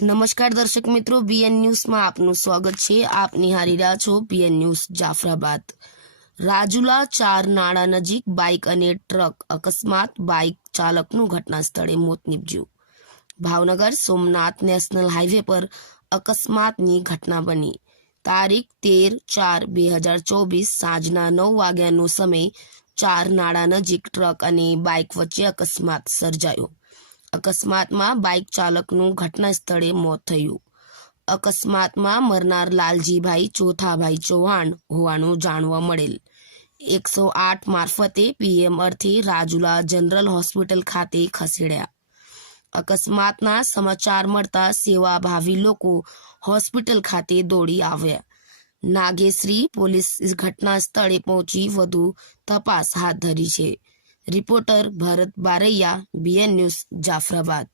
નમસ્કાર દર્શક મિત્રો બીએન ન્યૂઝમાં આપનું સ્વાગત છે. આપ નિહાળી રહ્યા છો બીએન ન્યૂઝ જાફરાબાદ. રાજુલા ચાર નાળા નજીક બાઇક અને ટ્રક અકસ્માત. બાઇક ચાલકનું ઘટના સ્થળે મોત નીપજ્યું. ભાવનગર સોમનાથ નેશનલ હાઈવે પર અકસ્માતની ઘટના બની. તારીખ તેર ચાર બે હજાર ચોવીસ સાંજના નવ વાગ્યાનો સમય ચાર નાળા નજીક ટ્રક અને બાઇક વચ્ચે અકસ્માત સર્જાયો. અકસ્માતમાં બાઇક ચાલકનું ઘટના સ્થળે મોત થયું. અકસ્માતમાં મરનાર લાલજીભાઈ ચોથાભાઈ ચૌહાણ હોવાનું જાણવા મળેલ. એકસો આઠ મારફતે પીએમ અર્થે રાજુલા જનરલ હોસ્પિટલ ખાતે ખસેડ્યા. અકસ્માતના સમાચાર મળતા સેવાભાવી લોકો હોસ્પિટલ ખાતે દોડી આવ્યા. નાગેશ્રી પોલીસ ઘટના સ્થળે પહોંચી વધુ તપાસ હાથ ધરી છે. Reporter Bharat Baraiya BN news Jafrabad.